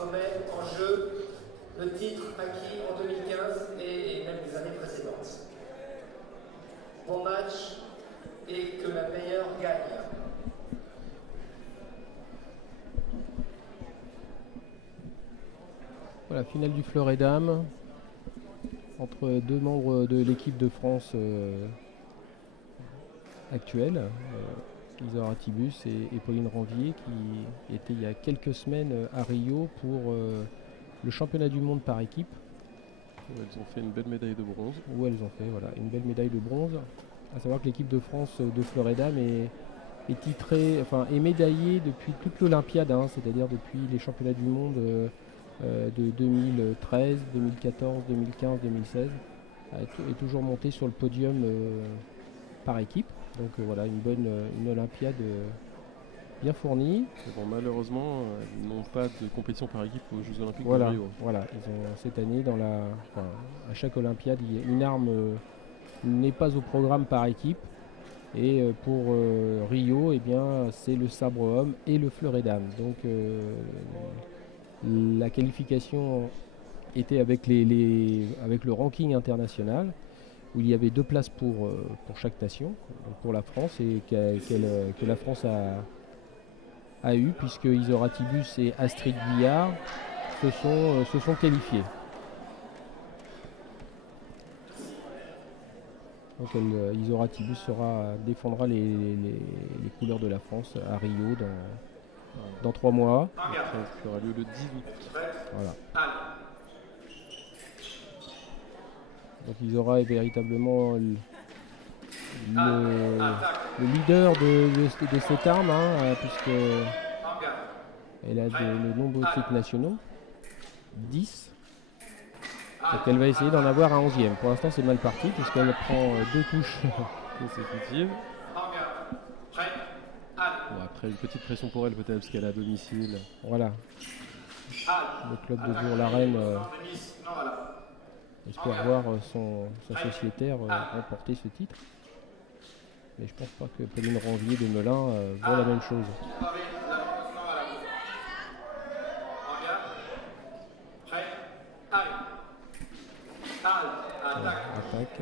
remet en jeu le titre acquis en 2015 et même les années précédentes. Bon match et que la meilleure gagne. Voilà, finale du fleur et dames entre deux membres de l'équipe de France actuelle, Isa Ratibus et Pauline Ranvier, qui était il y a quelques semaines à Rio pour le championnat du monde par équipe. Où elles ont fait une belle médaille de bronze. Où elles ont fait voilà, une belle médaille de bronze. À savoir que l'équipe de France de fleur et dames est titrée, enfin est médaillée depuis toute l'Olympiade, hein, c'est-à-dire depuis les championnats du monde de 2013, 2014, 2015, 2016, est toujours montée sur le podium par équipe. Donc voilà, une Olympiade bien fournie. Bon, malheureusement, ils n'ont pas de compétition par équipe aux Jeux Olympiques de Rio. Voilà, ils ont cette année à chaque Olympiade, une arme n'est pas au programme par équipe. Et pour Rio, eh bien, c'est le sabre homme et le fleuret dame. Donc la qualification était avec le ranking international, où il y avait 2 places pour chaque nation, donc pour la France, et que la France a eu, puisque Isa Ratibus et Astrid Guillard se sont qualifiés. Donc Isa Ratibus défendra les couleurs de la France à Rio dans 3 mois. Ça aura lieu le 10 août. Voilà. Donc Isa est véritablement le leader de cette arme, hein, puisque elle a de nombreux titres nationaux, 10. Donc elle va essayer d'en avoir un 11e. Pour l'instant c'est mal parti puisqu'elle prend 2 touches consécutives. Bon, après une petite pression pour elle peut-être parce qu'elle est à domicile. Voilà. Le club de Bourg-la-Reine espère voir sa sociétaire remporter ce titre. Mais je pense pas que Pauline Ranvier de Melun voit la même chose. Attaque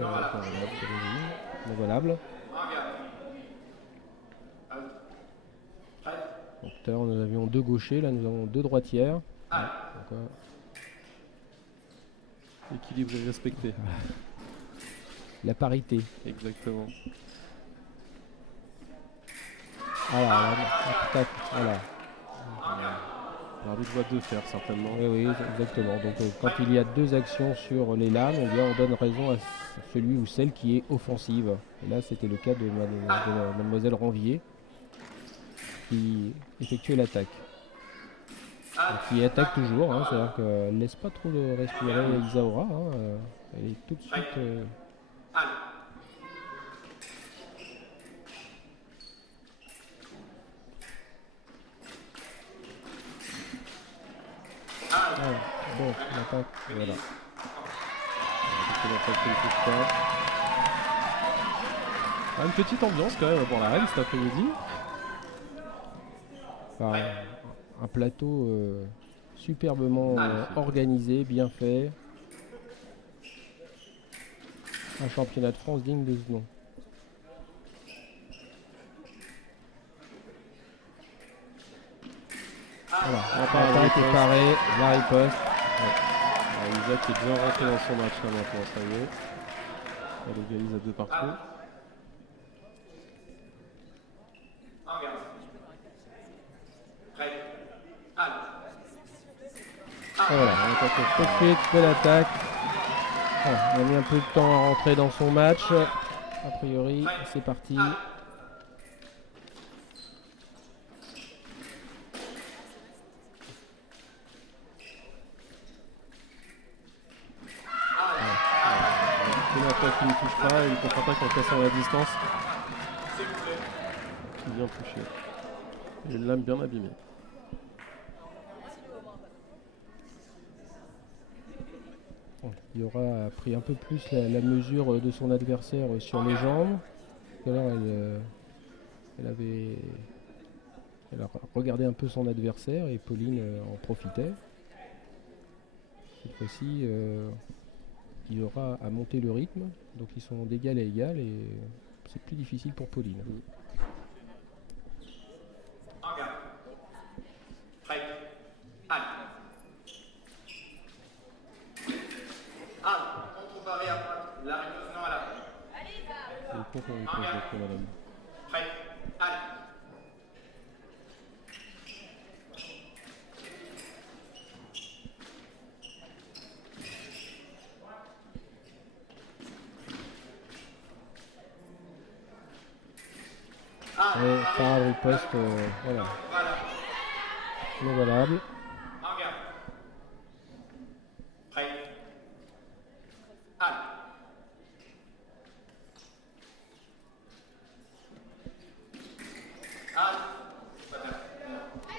volable. Donc, tout à l'heure nous avions 2 gauchers, là nous avons 2 droitières. Équilibre respecté. La parité. Exactement. Voilà, attaque, voilà. L'arbitre voit 2 faire certainement. Oui, exactement. Donc quand il y a 2 actions sur les lames, eh bien, on donne raison à celui ou celle qui est offensive. Et là c'était le cas de mademoiselle Ranvier qui effectuait l'attaque. Qui attaque toujours, hein, c'est-à-dire qu'elle ne laisse pas trop de respirer Isaura. Hein, elle est tout de suite... bon, l'attaque, voilà. Une petite ambiance quand même pour la reine cet après-midi. Enfin, un plateau superbement organisé, bien fait. Un championnat de France digne de ce nom. Voilà, l'attaque est parée, la riposte. Isa qui est bien rentré dans son match là maintenant, ça y est. Elle égalise à 2 partout. Voilà, on attaque tout de suite de l'attaque. Voilà, on a mis un peu de temps à rentrer dans son match. A priori, c'est parti. Une attaque qui ne touche pas et une contre-attaque en cassant la distance. Qui vient toucher. Et une lame bien abîmée. Il aura pris un peu plus la mesure de son adversaire sur les jambes. Tout à l'heure, elle a regardé un peu son adversaire et Pauline en profitait. cette fois-ci, il y aura à monter le rythme. Donc ils sont d'égal à égal et c'est plus difficile pour Pauline. En garde. Prêt. Allez. Allez. Contre-barré à droite. La révolution à la. Et le contre en riposte, donc, madame. Prêt. Allez. Et par riposte, voilà. Voilà. Non valable. En garde. Prêt. Allez. Allez.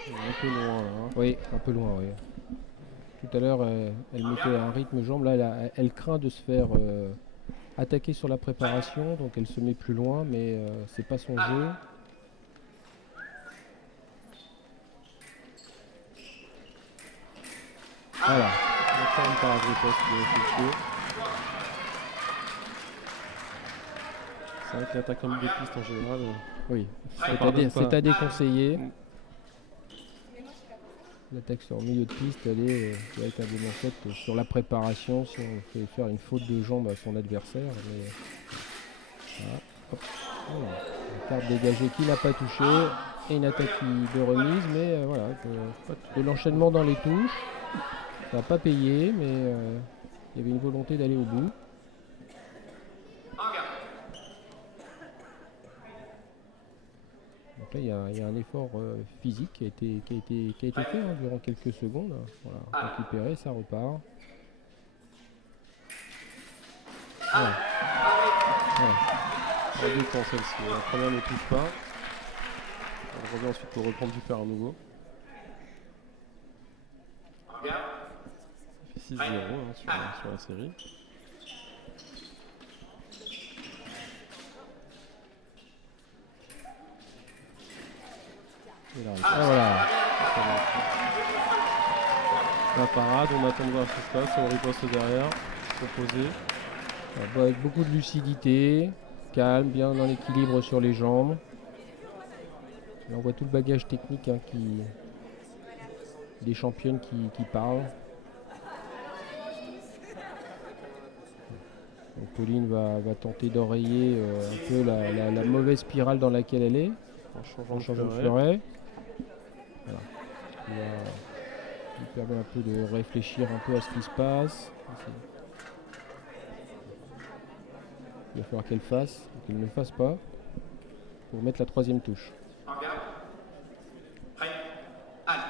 Un peu loin là. Hein. Oui, un peu loin, oui. Tout à l'heure, elle mettait un rythme jambe. Là, elle craint de se faire attaquer sur la préparation, donc elle se met plus loin, mais c'est pas son jeu. Voilà. Encore une par riposte de effectuer. C'est vrai que l'attaque en milieu de piste en général. Oui, pardonne pas. c'est à déconseiller. L'attaque sur milieu de piste, elle est véritablement faite sur la préparation, si on fait faire une faute de jambe à son adversaire. Mais, voilà. Hop. Voilà. La carte dégagée qui n'a pas touché, et une attaque de remise, mais voilà, de l'enchaînement dans les touches. Ça n'a pas payé, mais il y avait une volonté d'aller au bout. En garde. Donc là, il y a un effort physique qui a été fait hein, durant quelques secondes. Voilà, récupéré, ça repart. Voilà. Voilà. En deux temps celle-ci. La première ne touche pas. On revient ensuite pour reprendre du fer à nouveau. En garde. Ça fait 6-0 hein, sur la série. Et la riposte. Voilà. La parade, on attend de voir ce qui se passe, on riposte derrière, proposé. Avec beaucoup de lucidité, calme, bien dans l'équilibre sur les jambes. Là, on voit tout le bagage technique hein, des championnes qui parlent. Donc, Pauline va tenter d'enrayer un peu la mauvaise spirale dans laquelle elle est, en changeant de fleuret. Voilà. Ce qui lui permet un peu de réfléchir un peu à ce qui se passe. Il va falloir qu'elle fasse, ou qu'elle ne fasse pas, pour mettre la troisième touche. En garde. Prêt. Allez.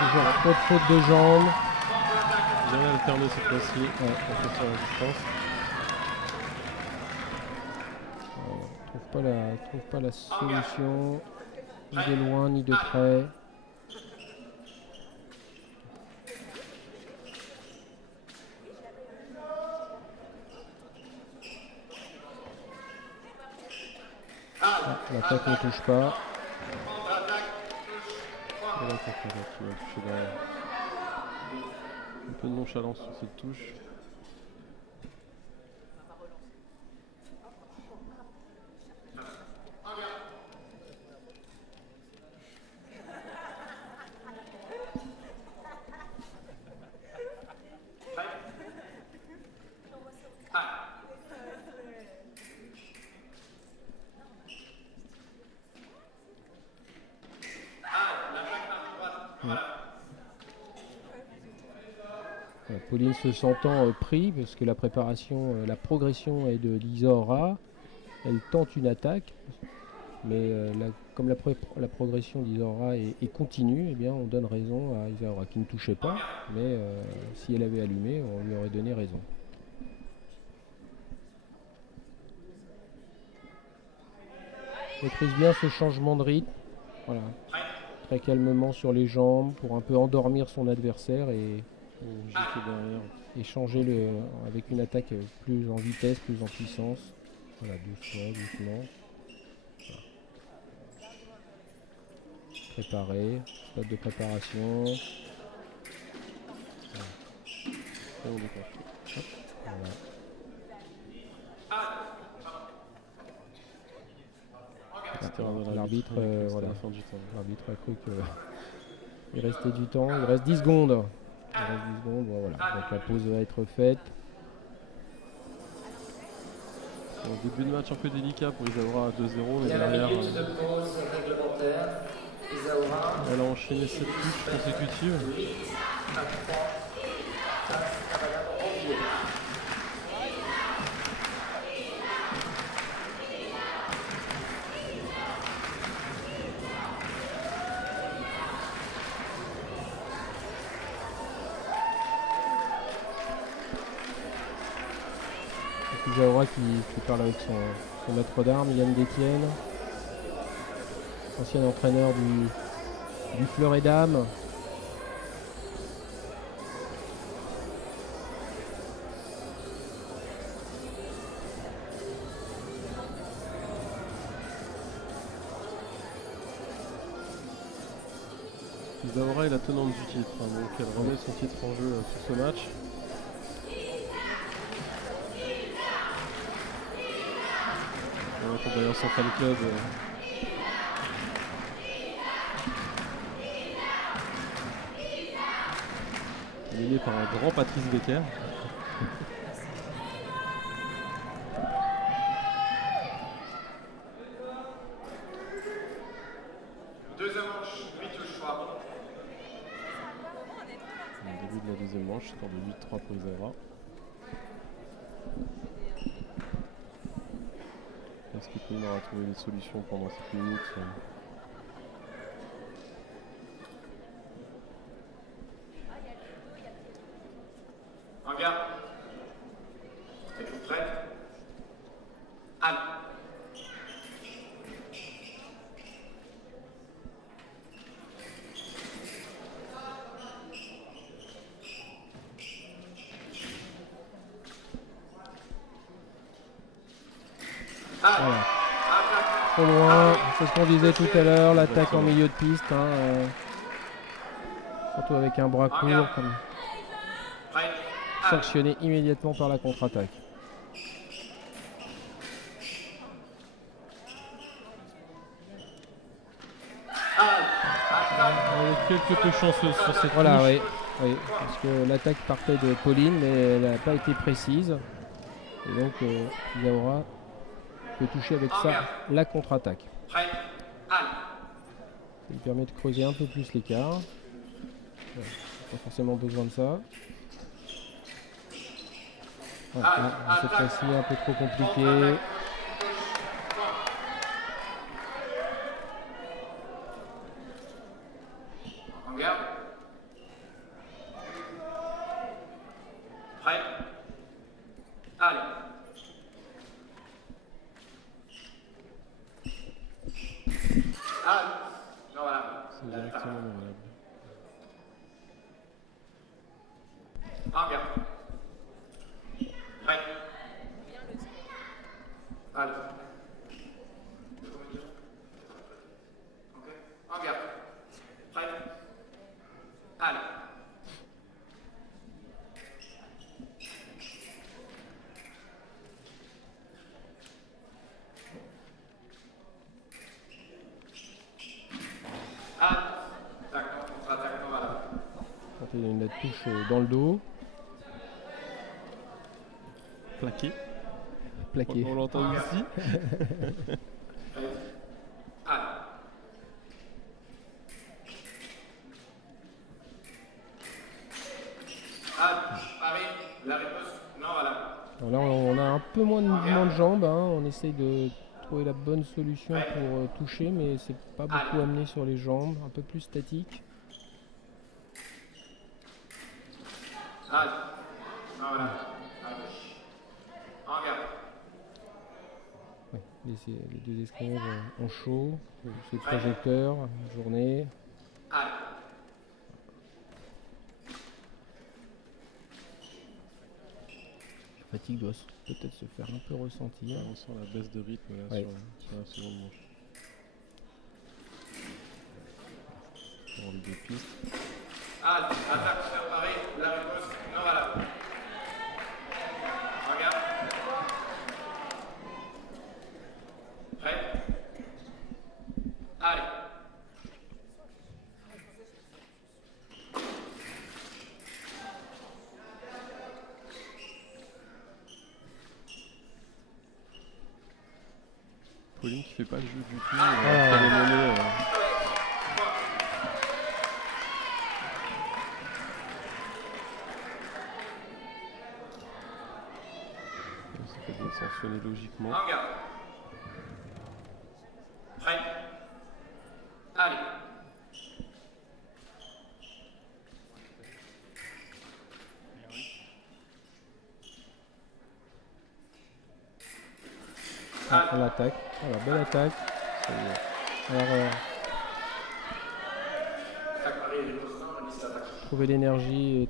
Toujours trop de faute de jambes. Bien alterné cette fois-ci, on fait sur la distance. Trouve pas la solution, ni de loin ni de près. L'attaque ne touche pas. Et là, qui va toucher derrière. Un peu de nonchalance sur cette touche. Pauline se sentant pris, parce que la préparation, la progression est de Lisa. Elle tente une attaque, mais comme la progression d'Isora est continue, eh bien, on donne raison à Isaora qui ne touchait pas, mais si elle avait allumé, on lui aurait donné raison. Maîtrise bien ce changement de rythme. Voilà. très calmement sur les jambes pour un peu endormir son adversaire et changer avec une attaque plus en vitesse, plus en puissance. Voilà, doucement. Voilà. Préparer, stade de préparation. Voilà. L'arbitre a cru qu'il restait du temps. Il reste 10 secondes. Bon, voilà. Donc la pause va être faite. Au début de match un peu délicat pour Isaura à 2-0, mais Il y a la derrière, minute de pause réglementaire. Isaura. elle a enchaîné 7 touches consécutives. 8 à 3 face à Madame Ranvier. Isaura qui parle avec son maître d'armes, Yann Détienne, ancien entraîneur du Fleur et Dames. Isaura est la tenante du titre, hein, donc elle remet son titre en jeu sur ce match. On va d'ailleurs son fan club. Mené par un grand Patrice Becker. Deuxième manche, 8 touches 3. Au début de la deuxième manche, score de 8-3 pour Isaura. Est-ce que Pauline aura trouvé des solutions pendant cette minute? En garde. Êtes-vous prête? Anne. Voilà. Trop loin, c'est ce qu'on disait tout à l'heure, l'attaque en milieu de piste, hein, surtout avec un bras court, comme sanctionné immédiatement par la contre-attaque. Elle est quelque peu chanceuse sur cette Voilà, touche. oui, parce que l'attaque partait de Pauline, mais elle n'a pas été précise. Et donc, Isaura peut toucher avec ça la contre-attaque. Ça lui permet de creuser un peu plus l'écart. Pas forcément besoin de ça. Cette fois-ci, un peu trop compliqué. En garde. Prêt. Allez. Allez. Voilà. C'est directement valable. En garde. Prêt. Allez. Ok. En garde. Prêt. Allez. D'accord, contre-attaque, voilà. Tenter une touche dans le dos. Plaqué. On l'entend ici. Allez. Allez, la réponse, non, voilà. Alors là, on a un peu moins de mouvement de jambes, hein. On essaye de trouver la bonne solution pour toucher, mais c'est pas beaucoup amené sur les jambes, un peu plus statique. Allez, non, voilà. En garde. Ouais, les deux escrimeuses en chaud, c'est le projecteur, journée. fatigue doit peut-être se faire un peu ressentir. On sent la baisse de rythme là, sur la seconde manche. Pour les deux pistes. Halte, attaque préparée, la réponse non valable. Regarde. Prêt? Allez. Pauline qui fait pas le jeu du tout. Elle est menée. Ça fait bien sanctionner logiquement. Regarde. Prêt? Allez. On l'attaque. Alors, belle attaque. Alors, trouver l'énergie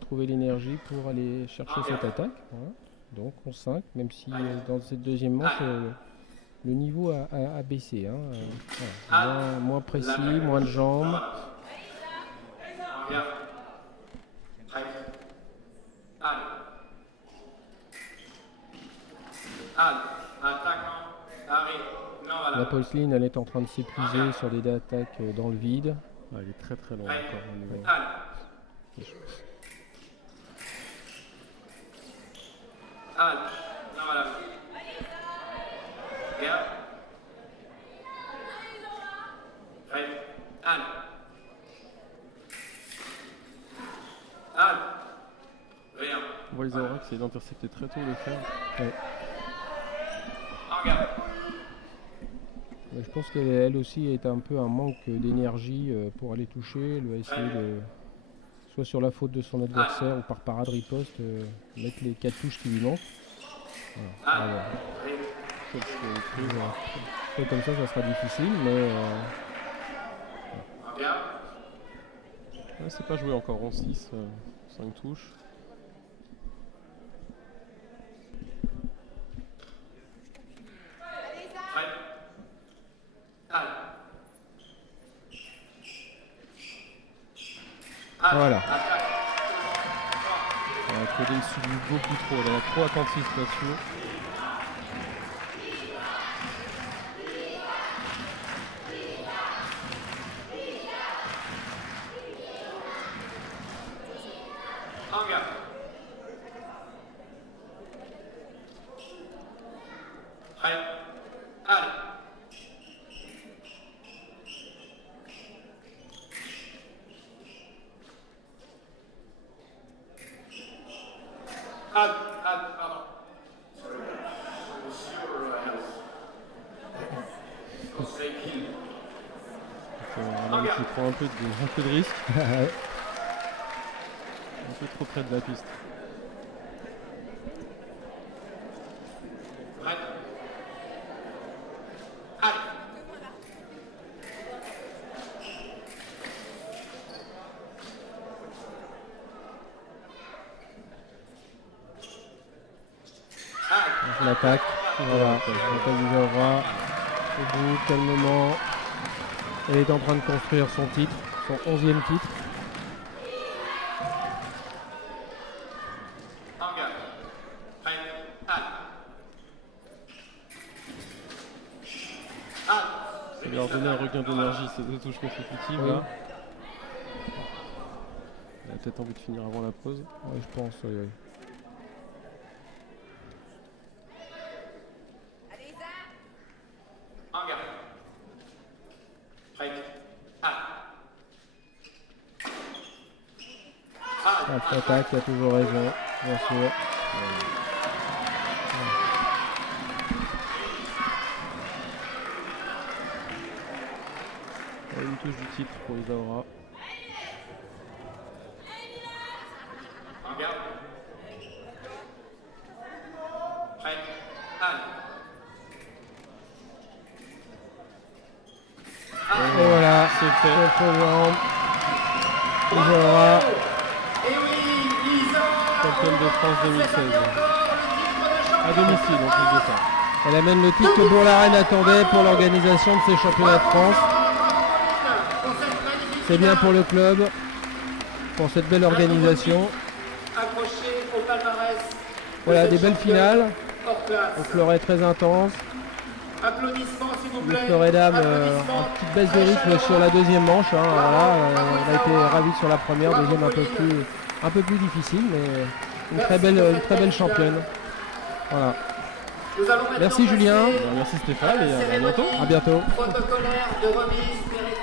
pour aller chercher cette attaque. Voilà. Donc on 5, même si dans cette deuxième manche, le niveau a baissé. Hein. Voilà. Moins précis, moins de jambes. La Pauline, elle est en train de s'épuiser sur des attaques dans le vide. Elle est très très loin encore. On voit Isaura qui essaie d'intercepter très tôt le fer. Ouais. Je pense qu'elle aussi est un peu un manque d'énergie pour aller toucher. Elle va essayer de, soit sur la faute de son adversaire ou par parade riposte, mettre les 4 touches qui lui manquent. Voilà. Et comme ça sera difficile, mais... C'est pas joué encore en 6, 5 touches. Voilà. Pauline subit beaucoup trop, elle est trop attentive là-dessus. Qui prend un peu de risque. Un peu trop près de la piste. L'attaque. Voilà. L'attaque du Isaura. Au bout, calmement. Elle est en train de construire son titre, son 11e titre. Ça lui a redonné un regain d'énergie, ces 2 touches consécutives là. Elle a peut-être envie de finir avant la pause. Oui, je pense, oui. L'attaque, il a toujours raison, bien sûr. Une touche du titre pour Isaura. Et voilà, c'est fait. Isaura. Championne de France 2016. À domicile, en plus de ça. Elle amène le titre que Bourg-la-Reine attendait pour l'organisation de ces championnats de France. C'est bien pour le club, pour cette belle organisation. Accroché au palmarès. Voilà, des belles finales. Hors classe. Au fleuret très intense. Applaudissements s'il vous Le plaît. fleuret d'âme, Applaudissements. en petite baisse de rythme sur la deuxième manche. Hein, voilà, on a été ravis sur la première, deuxième un peu plus difficile, mais une très belle championne. Voilà. Nous allons maintenant Merci Julien. passer Merci Stéphane et à la à bientôt. cérémonie À bientôt. protocolaire de remise des